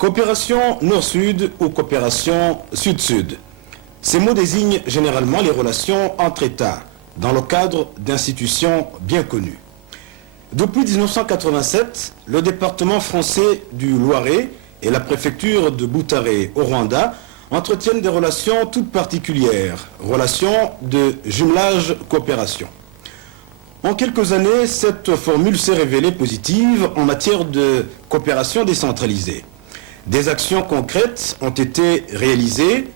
Coopération Nord-Sud ou coopération Sud-Sud. Ces mots désignent généralement les relations entre États, dans le cadre d'institutions bien connues. Depuis 1987, le département français du Loiret et la préfecture de Boutaré au Rwanda entretiennent des relations toutes particulières, relations de jumelage-coopération. En quelques années, cette formule s'est révélée positive en matière de coopération décentralisée. Des actions concrètes ont été réalisées,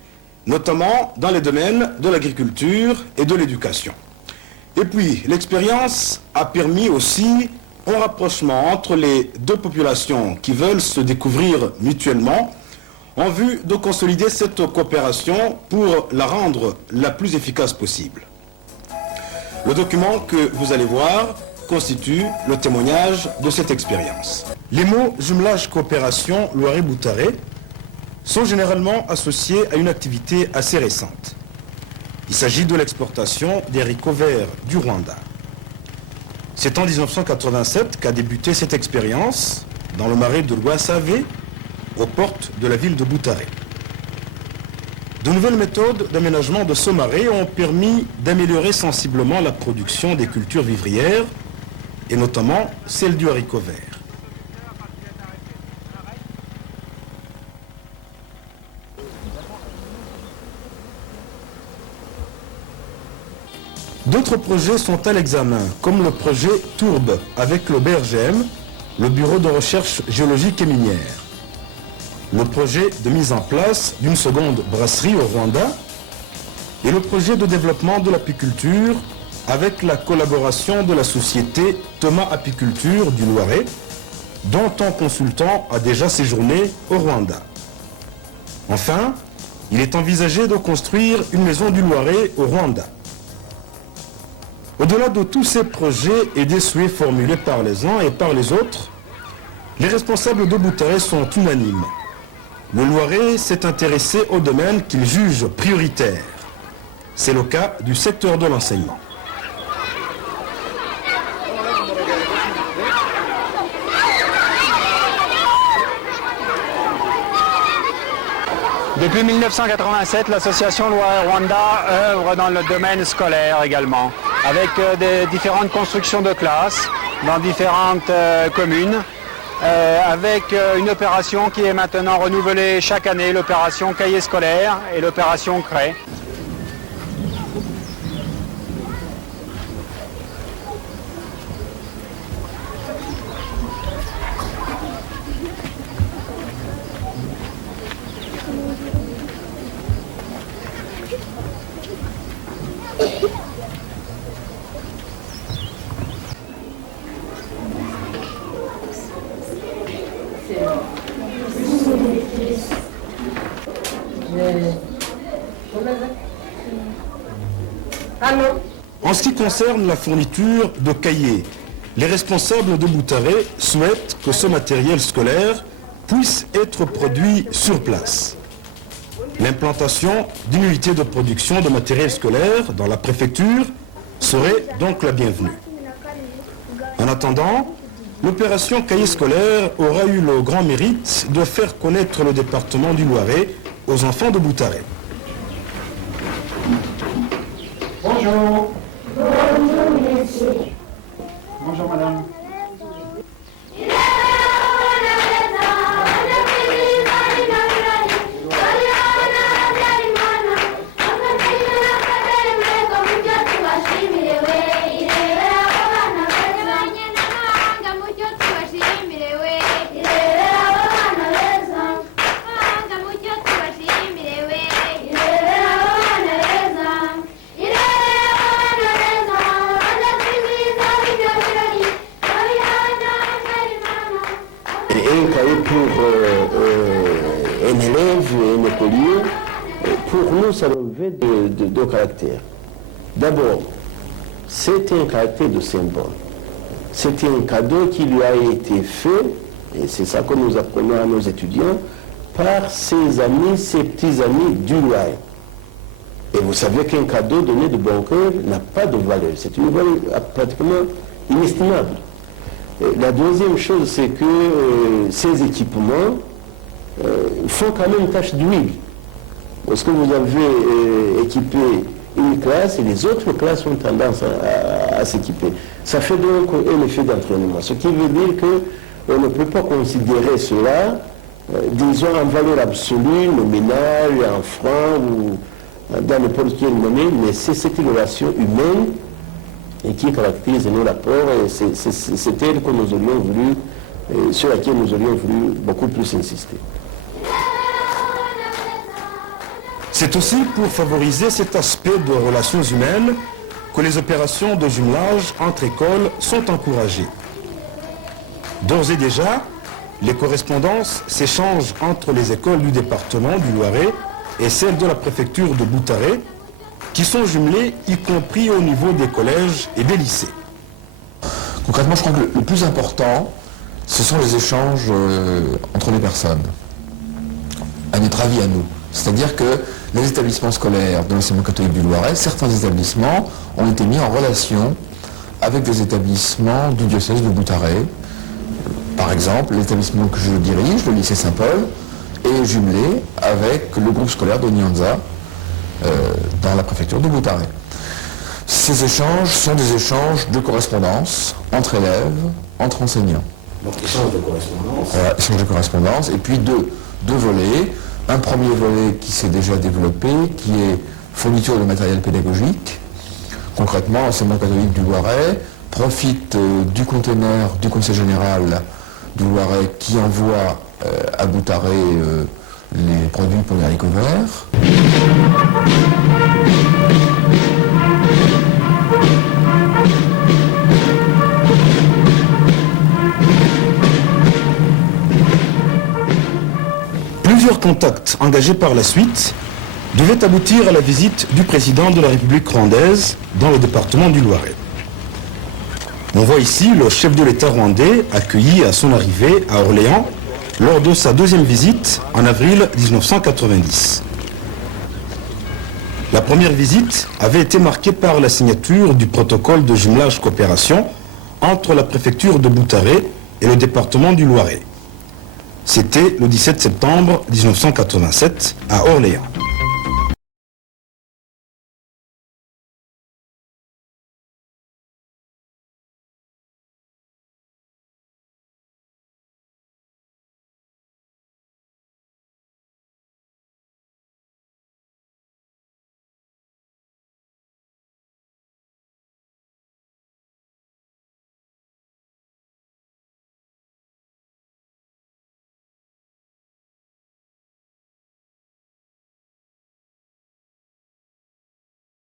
notamment dans les domaines de l'agriculture et de l'éducation. Et puis, l'expérience a permis aussi un rapprochement entre les deux populations qui veulent se découvrir mutuellement en vue de consolider cette coopération pour la rendre la plus efficace possible. Le document que vous allez voir constitue le témoignage de cette expérience. Les mots jumelage coopération Loiret-Boutaré sont généralement associés à une activité assez récente. Il s'agit de l'exportation des haricots verts du Rwanda. C'est en 1987 qu'a débuté cette expérience dans le marais de Rwasavé, aux portes de la ville de Boutaré. De nouvelles méthodes d'aménagement de ce marais ont permis d'améliorer sensiblement la production des cultures vivrières, et notamment celle du haricot vert. D'autres projets sont à l'examen, comme le projet Tourbe avec le BRGM, le Bureau de recherche géologique et minière. Le projet de mise en place d'une seconde brasserie au Rwanda et le projet de développement de l'apiculture avec la collaboration de la société Thomas Apiculture du Loiret, dont un consultant a déjà séjourné au Rwanda. Enfin, il est envisagé de construire une maison du Loiret au Rwanda. Au-delà de tous ces projets et des souhaits formulés par les uns et par les autres, les responsables de Boutaré sont unanimes. Le Loiret s'est intéressé au domaine qu'il juge prioritaire. C'est le cas du secteur de l'enseignement. Depuis 1987, l'association Loiret-Rwanda œuvre dans le domaine scolaire également, avec des différentes constructions de classes dans différentes communes, avec une opération qui est maintenant renouvelée chaque année, l'opération cahier scolaire et l'opération craie. En ce qui concerne la fourniture de cahiers, les responsables de Boutaré souhaitent que ce matériel scolaire puisse être produit sur place. L'implantation d'une unité de production de matériel scolaire dans la préfecture serait donc la bienvenue. En attendant, l'opération cahier scolaire aura eu le grand mérite de faire connaître le département du Loiret aux enfants de Boutaré. Bonjour. Bonjour, monsieur. Bonjour, madame. Un cahier pour un élève, un écolier, pour nous, ça revêt de deux caractères. D'abord, c'est un caractère de symbole. C'est un cadeau qui lui a été fait, et c'est ça que nous apprenons à nos étudiants, par ses amis, ses petits amis du Loiret. Et vous savez qu'un cadeau donné de bon cœur n'a pas de valeur. C'est une valeur pratiquement inestimable. La deuxième chose, c'est que ces équipements font quand même tâche d'huile. Parce que vous avez équipé une classe et les autres classes ont tendance à s'équiper. Ça fait donc un effet d'entraînement. Ce qui veut dire qu'on ne peut pas considérer cela, disons, en valeur absolue, nominale, en francs ou dans n'importe quelle monnaie, mais c'est cette relation humaine et qui caractérise nos rapports et c'est elle que nous aurions voulu, sur laquelle nous aurions voulu beaucoup plus insister. C'est aussi pour favoriser cet aspect de relations humaines que les opérations de jumelage entre écoles sont encouragées. D'ores et déjà, les correspondances s'échangent entre les écoles du département du Loiret et celles de la préfecture de Boutaré, qui sont jumelées, y compris au niveau des collèges et des lycées. Concrètement, je crois que le plus important, ce sont les échanges entre les personnes, à notre avis, à nous. C'est-à-dire que les établissements scolaires de l'enseignement catholique du Loiret, certains établissements ont été mis en relation avec des établissements du diocèse de Boutaré. Par exemple, l'établissement que je dirige, le lycée Saint-Paul, est jumelé avec le groupe scolaire de Nyanza dans la préfecture de Boutaré. Ces échanges sont des échanges de correspondance entre élèves, entre enseignants. Donc échange de correspondance. Voilà, échange de correspondance. Et puis deux volets. Un premier volet qui s'est déjà développé, qui est fourniture de matériel pédagogique. Concrètement, l'enseignement catholique du Loiret profite du conteneur du Conseil général du Loiret qui envoie à Boutaré les produits pour les haricots verts. Plusieurs contacts engagés par la suite devaient aboutir à la visite du président de la République rwandaise dans le département du Loiret. On voit ici le chef de l'État rwandais accueilli à son arrivée à Orléans lors de sa deuxième visite en avril 1990. La première visite avait été marquée par la signature du protocole de jumelage coopération entre la préfecture de Boutaré et le département du Loiret. C'était le 17 septembre 1987 à Orléans.